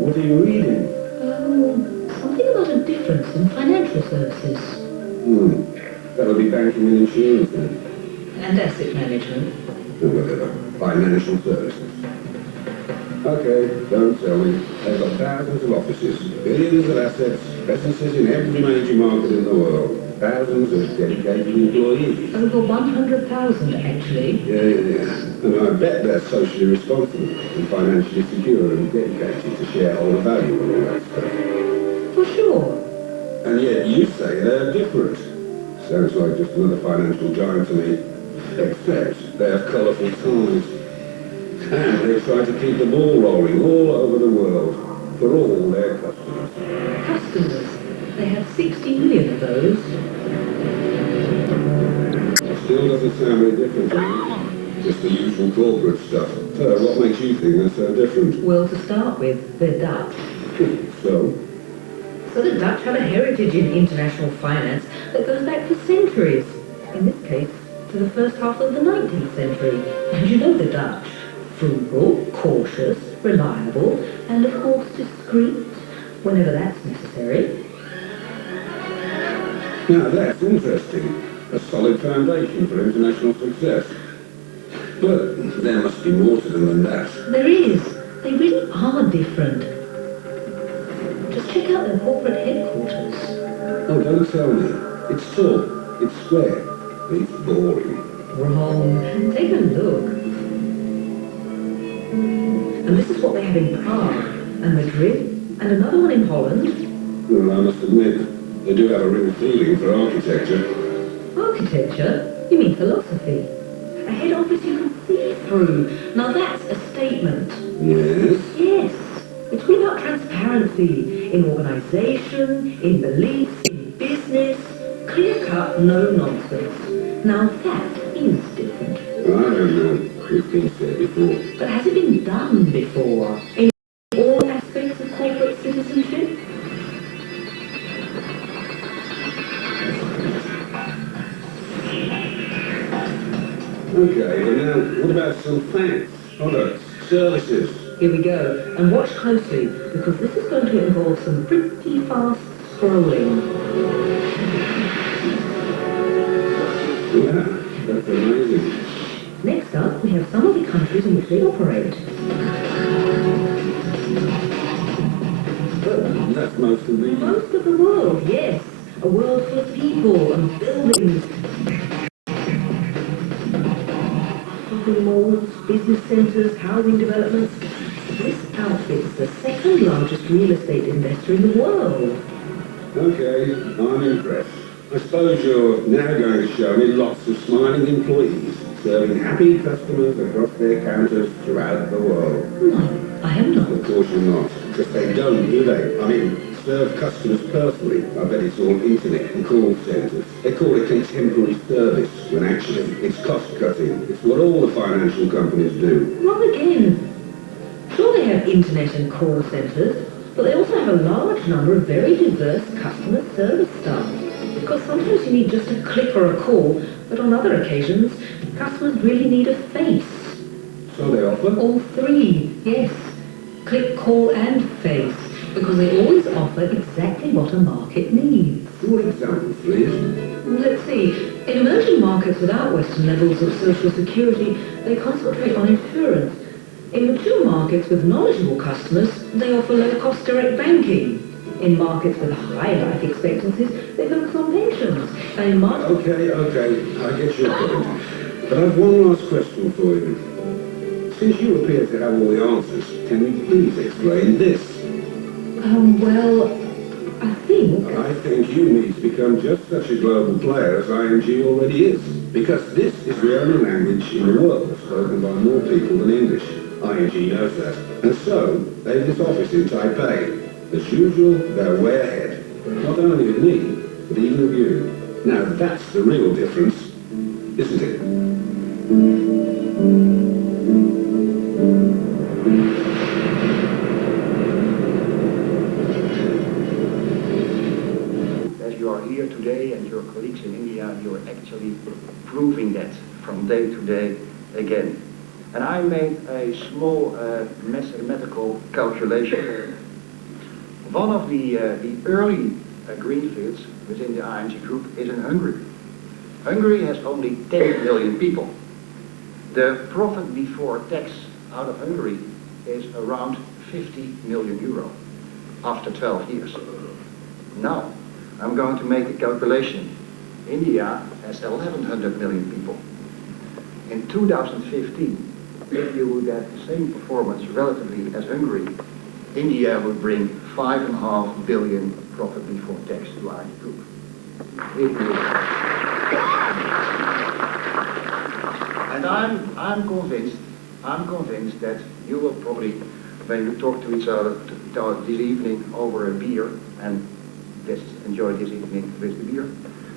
What are you reading? Something about a difference in financial services. That would be banking and insurance then. And asset management. Or whatever. Financial services. Okay, don't tell me. They've got thousands of offices, billions of assets, presences in every major market in the world. Thousands of dedicated employees. Over 100,000, actually. Yeah. And I bet they're socially responsible and financially secure and dedicated to shareholder value and all that stuff. For sure. And yet you say they're different. Sounds like just another financial giant to me. Except they have colourful ties. And they try to keep the ball rolling all over the world for all their customers. Customers. They have 60 million of those. Still doesn't sound very different to me. Just the usual corporate stuff. So what makes you think they're so different? Well, to start with, they're Dutch. So? So the Dutch have a heritage in international finance that goes back for centuries. In this case, to the first half of the 19th century. And you know the Dutch. Frugal, cautious, reliable, and of course discreet, whenever that's necessary. Now that's interesting. A solid foundation for international success. But there must be more to them than that. There is. They really are different. Just check out their corporate headquarters. Oh, don't tell me. It's tall, it's square, it's boring. Wrong. Take a look. And this is what they have in Prague, and Madrid, and another one in Holland. Well, I must admit, they do have a real feeling for architecture. Architecture? You mean philosophy? A head office you can see through. Now that's a statement. Yes? Yes. It's all about transparency in organisation, in beliefs, in business. Clear cut, no nonsense. Now that is different. don't know. It's been said before. But has it been done before in all aspects of corporate citizenship? Okay, but now, what about some facts, products, services? Here we go. And watch closely, because this is going to involve some pretty fast scrolling. Yeah, that's amazing. Next up, we have some of the countries in which they operate. That's most of the... Most of the world, yes. A world full of people and buildings. Shopping malls, business centres, housing developments. This outfit's the second largest real estate investor in the world. Okay, I'm impressed. I suppose you're now going to show me lots of smiling employees serving happy customers across their counters throughout the world. No, I am not. Of course you're not, because they don't, do they? I mean, serve customers personally. I bet it's all internet and call centres. They call it contemporary service, when actually it's cost-cutting. It's what all the financial companies do. Wrong again. Sure, they have internet and call centres, but they also have a large number of very diverse customer service staff. Because sometimes you need just a click or a call, but on other occasions, customers really need a face. So they offer? All three, yes. Click, call and face, because they always offer exactly what a market needs. What examples, please? Let's see. In emerging markets without Western levels of social security, they concentrate on insurance. In mature markets with knowledgeable customers, they offer low-cost direct banking. In markets with high life expectancies, they focus on pensions. And in markets... Okay, I get your point. But I've one last question for you. Since you appear to have all the answers, can you please explain this? Well, I think you need to become just such a global player as ING already is. Because this is the only language in the world spoken by more people than English. ING knows that. And so, they've this office in Taipei. As usual, they're way ahead. Not only of me, but even of you. Now that's the real difference, isn't it? As you are here today and your colleagues in India, you are actually proving that from day to day again. And I made a small mathematical calculation. One of the early greenfields within the ING group is in Hungary. Hungary has only 10 million people. The profit before tax out of Hungary is around 50 million euro after 12 years. Now, I'm going to make a calculation. India has 1,100 million people. In 2015, if you would have the same performance relatively as Hungary, India would bring 5.5 billion profit before tax to our group. And I'm convinced that you will probably, when you talk to each other this evening over a beer, and let's enjoy this evening with the beer,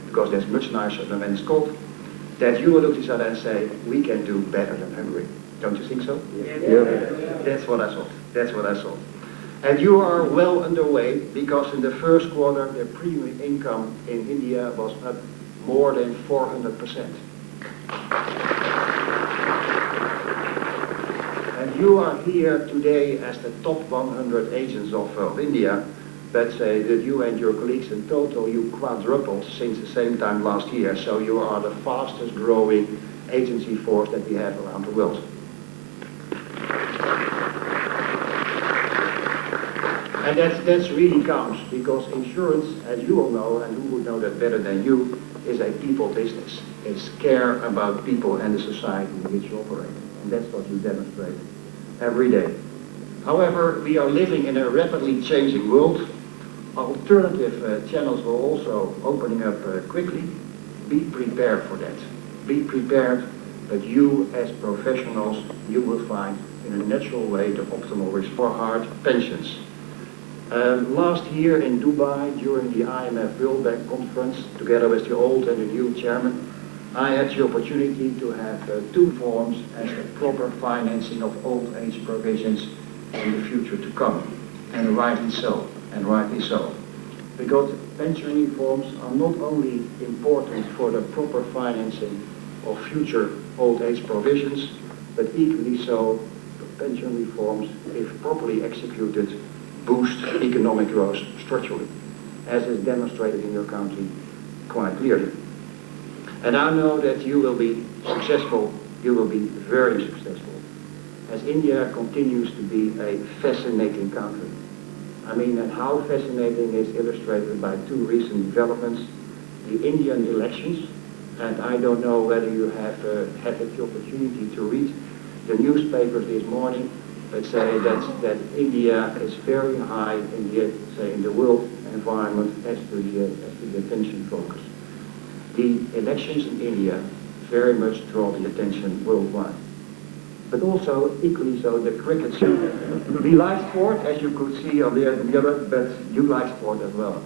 because that's much nicer than when it's cold, that you will look at each other and say, we can do better than Hungary. Don't you think so? Yeah. That's what I thought. And you are well underway, because in the first quarter, the premium income in India was up more than 400%. And you are here today as the top 100 agents of India. Let's say that you and your colleagues in total, you quadrupled since the same time last year. So you are the fastest growing agency force that we have around the world. And that's really counts, because insurance, as you all know, and who would know that better than you, is a people business. It's care about people and the society in which you operate. And that's what you demonstrate every day. However, we are living in a rapidly changing world. Alternative channels will also opening up quickly. Be prepared for that. Be prepared that you as professionals, you will find in a natural way the optimal risk for hard pensions. Last year in Dubai, during the IMF World Bank conference, together with the old and the new chairman, I had the opportunity to have two forms as the proper financing of old age provisions in the future to come. And rightly so, and rightly so. Because pension reforms are not only important for the proper financing of future old age provisions, but equally so, pension reforms, if properly executed, boost economic growth structurally, as is demonstrated in your country quite clearly. And I know that you will be successful, you will be very successful, as India continues to be a fascinating country. I mean, and how fascinating is illustrated by two recent developments, the Indian elections, and I don't know whether you have had the opportunity to read the newspapers this morning that say that India is very high in the world environment as to the attention focus. The elections in India very much draw the attention worldwide. But also, equally so, the cricket scene. We like sport, as you could see on the other, but you like sport as well.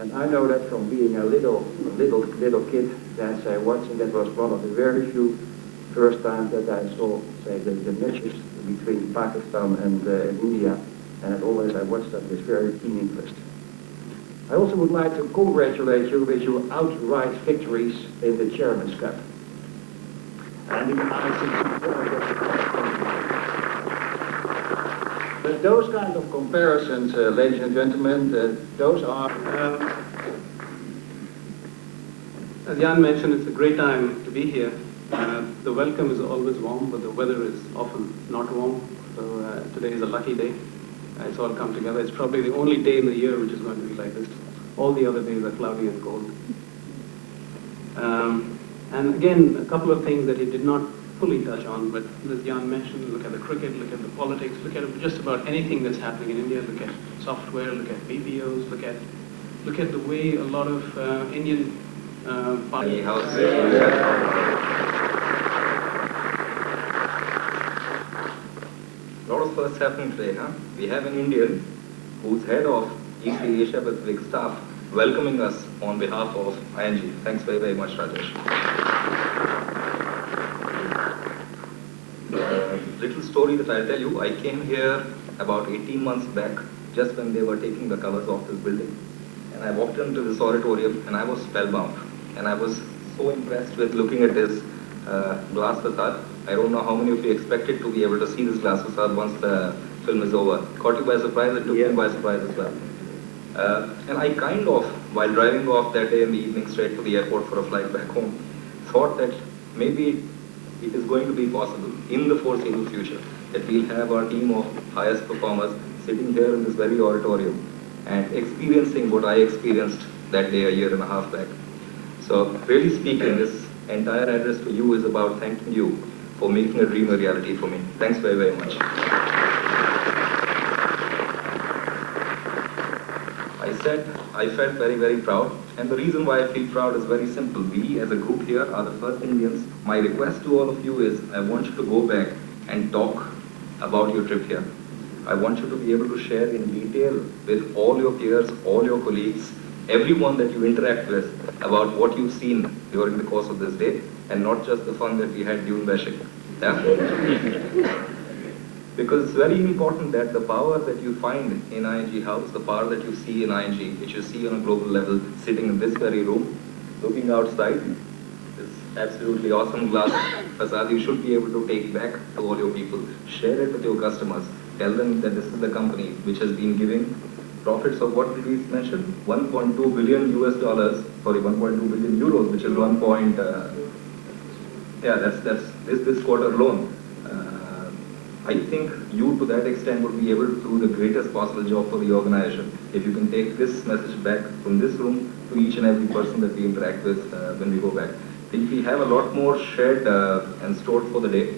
And I know that from being a little kid, that's watching, that was one of the very few first times that I saw, say, the matches between Pakistan and India, and I watched that with very keen interest. I also would like to congratulate you with your outright victories in the Chairman's Cup. And I think but those kind of comparisons, ladies and gentlemen, those are... As Jan mentioned, it's a great time to be here. The welcome is always warm, but the weather is often not warm. So today is a lucky day. It's all come together. It's probably the only day in the year which is going to be like this. All the other days are cloudy and cold. And again, a couple of things that he did not fully touch on, but as Jan mentioned, look at the cricket, look at the politics, look at just about anything that's happening in India. Look at software, look at BPOs, look at the way a lot of Indian parties. A lot of firsts happening today, huh? We have an Indian who's head of East Asia Pacific staff welcoming us on behalf of ING. Thanks very, very much, Rajesh. Little story that I'll tell you. I came here about 18 months back, just when they were taking the covers off this building. And I walked into this auditorium and I was spellbound. And I was so impressed with looking at this glass facade. I don't know how many of you expected to be able to see this glass facade once the film is over. Caught you by surprise, it took me by surprise as well. And I kind of, while driving off that day in the evening straight to the airport for a flight back home, thought that maybe it is going to be possible in the foreseeable future that we'll have our team of highest performers sitting here in this very auditorium and experiencing what I experienced that day a year and a half back. So really speaking, this entire address to you is about thanking you for making a dream a reality for me. Thanks very, very much. I felt very, very proud. And the reason why I feel proud is very simple. We as a group here are the first Indians. My request to all of you is I want you to go back and talk about your trip here. I want you to be able to share in detail with all your peers, all your colleagues, everyone that you interact with about what you've seen during the course of this day and not just the fun that we had during bashing. Yeah? Because it's very important that the power that you find in ING House, the power that you see in ING, which you see on a global level, sitting in this very room, looking outside, this absolutely awesome glass facade, you should be able to take back to all your people. Share it with your customers. Tell them that this is the company which has been giving profits of what did we mention? 1.2 billion US dollars, sorry, 1.2 billion euros, which is that's this quarter alone. I think you to that extent would be able to do the greatest possible job for the organization if you can take this message back from this room to each and every person that we interact with when we go back. I think we have a lot more shared and stored for the day.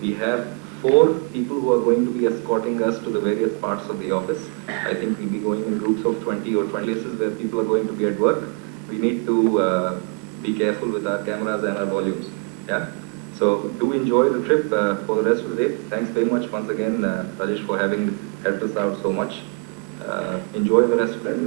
We have 4 people who are going to be escorting us to the various parts of the office. I think we'll be going in groups of 20 or 20 places where people are going to be at work. We need to be careful with our cameras and our volumes. Yeah. So do enjoy the trip for the rest of the day. Thanks very much once again, Rajesh, for having helped us out so much. Enjoy the rest of the day.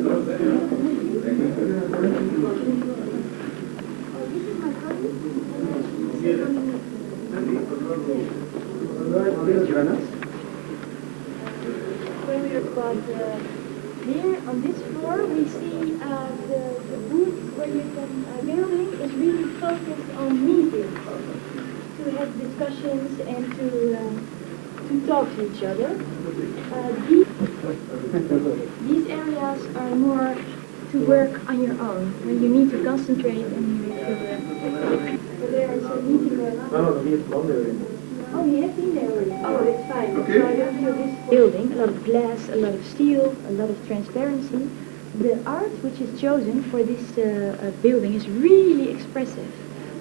But here on this floor we see the booth where you can building is really focused on meetings, to have discussions and to talk to each other. These areas are more to work on your own, when you need to concentrate and you need to. So there is a meeting going on. Oh, you have been there already? Oh, it's fine. Okay. So I don't feel this building, a lot of glass, a lot of steel, a lot of transparency. The art which is chosen for this building is really expressive.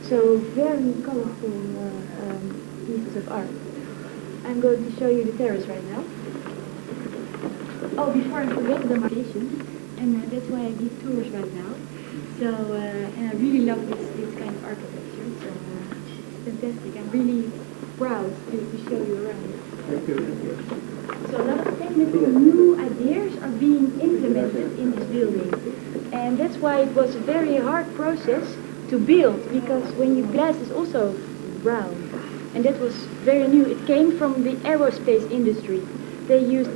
So very colorful pieces of art. I'm going to show you the terrace right now. Oh, before I forget the demarcation, and that's why I give tours right now. So, and I really love this kind of architecture. So, it's fantastic. I'm really proud to show you around. Thank you. So a lot of technical new ideas are being implemented in this building. And that's why it was a very hard process to build, because when you glass is also brown. And that was very new. It came from the aerospace industry. They used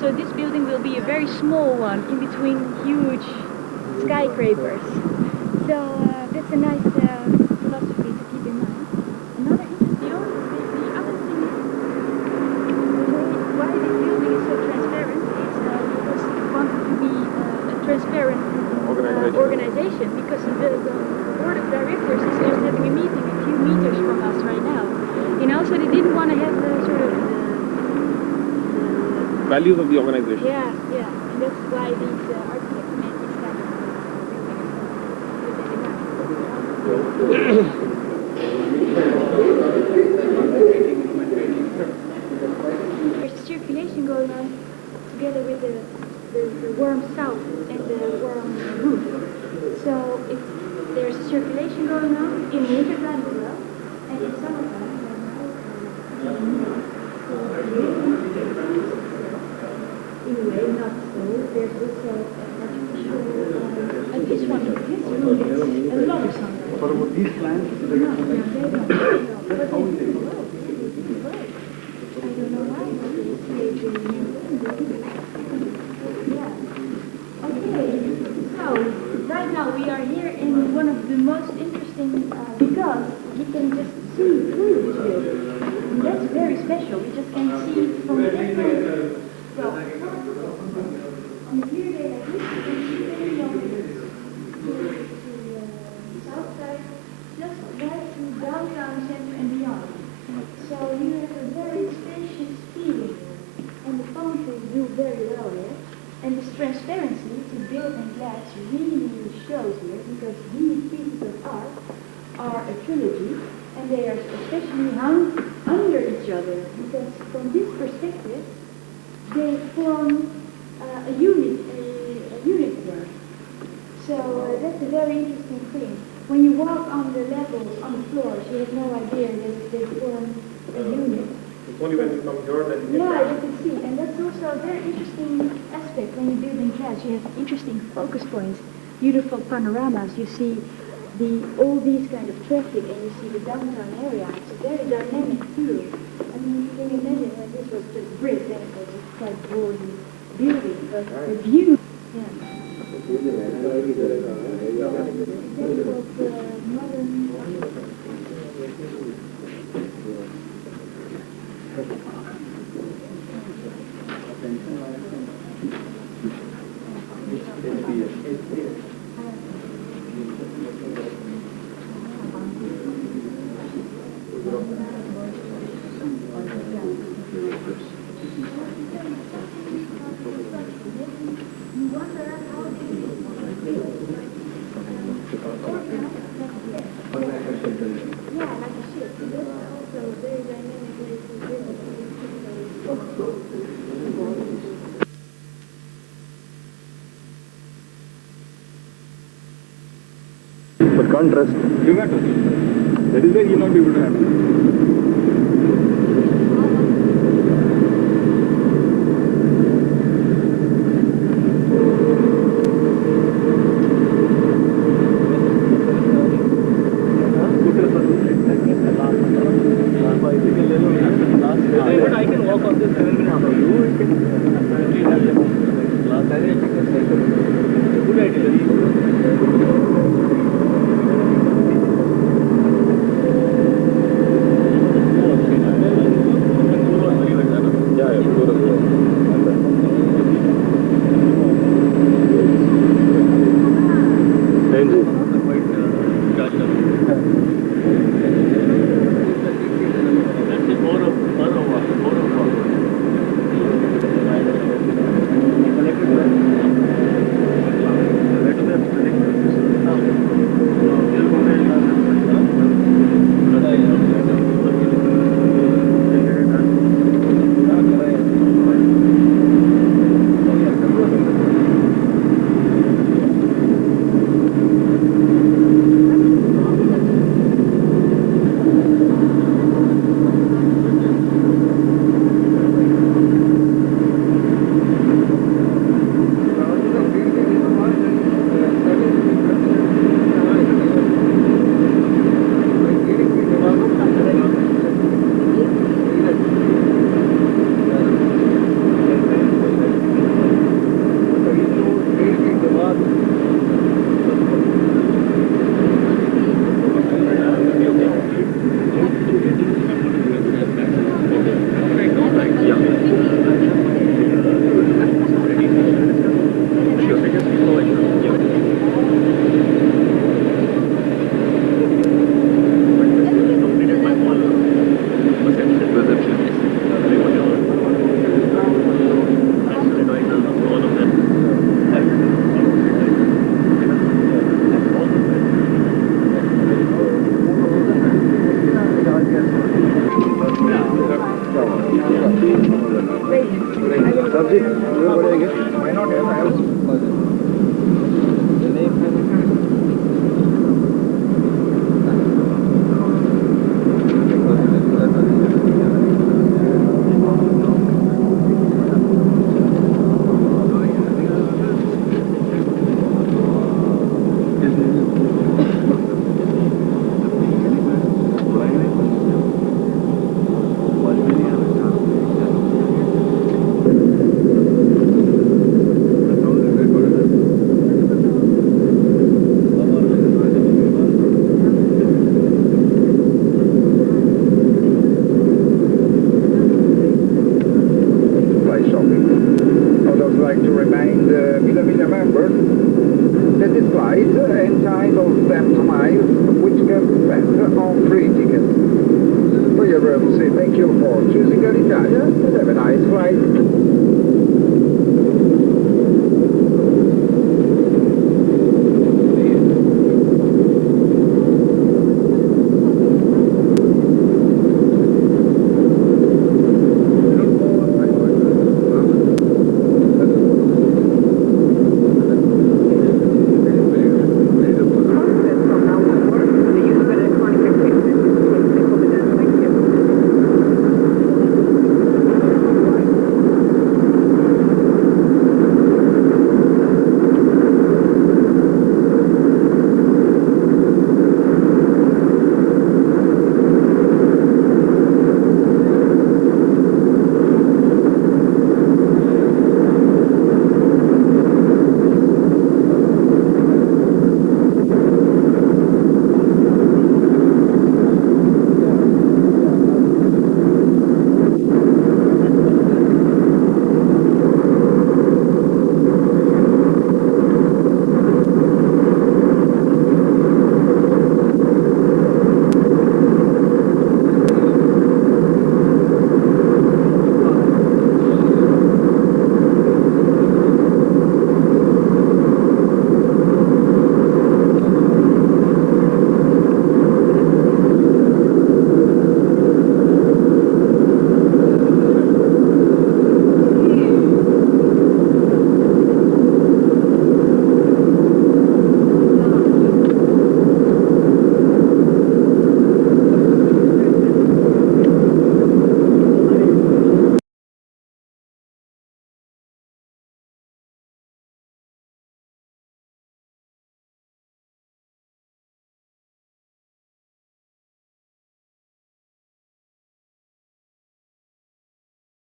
So this building will be a very small one in between huge skyscrapers. So that's a nice philosophy to keep in mind. The other thing is why this building is so transparent is because we wanted to be a transparent organization, because the board of directors is just having a meeting a few meters from us right now. You know, so they didn't want to have the sort of values of the organization. Yeah, and that's why these architects made this kind of There's a circulation going on together with the warm south and the warm roof. So there's a circulation going on in wintertime as well, and in summertime. In a way, not so. There's also an artificial, and this room is a lot of sunlight. What about these plants? No, they don't. But I don't know why. Yeah. Okay. So, right now we are here in one of the most interesting, because you can just see through this building. And that's very special. You just can see from different. Well, on the clear day like this, you can see very well the south side, just right to downtown center and beyond. So you have a very spacious feeling, and the palm trees do very well here. And this transparency to build in glass really shows here, because these pieces of art are a trilogy, and they are especially hung under each other, because from this perspective, they form a unit there. So that's a very interesting thing. When you walk on the levels, on the floors, you have no idea that they form a unit. It's only when you come here that you Yeah, you can see. And that's also a very interesting aspect when you build in glass. You have interesting focus points, beautiful panoramas. You see all these kind of traffic, and you see the downtown area. It's very dynamic too. I mean, can you imagine when this was just brick, then it was a quite boring building, but the view, yeah. Modern Yeah, like a ship. This is also very dynamic way to build. but can't trust. You can't trust. That is why he will not be able to handle.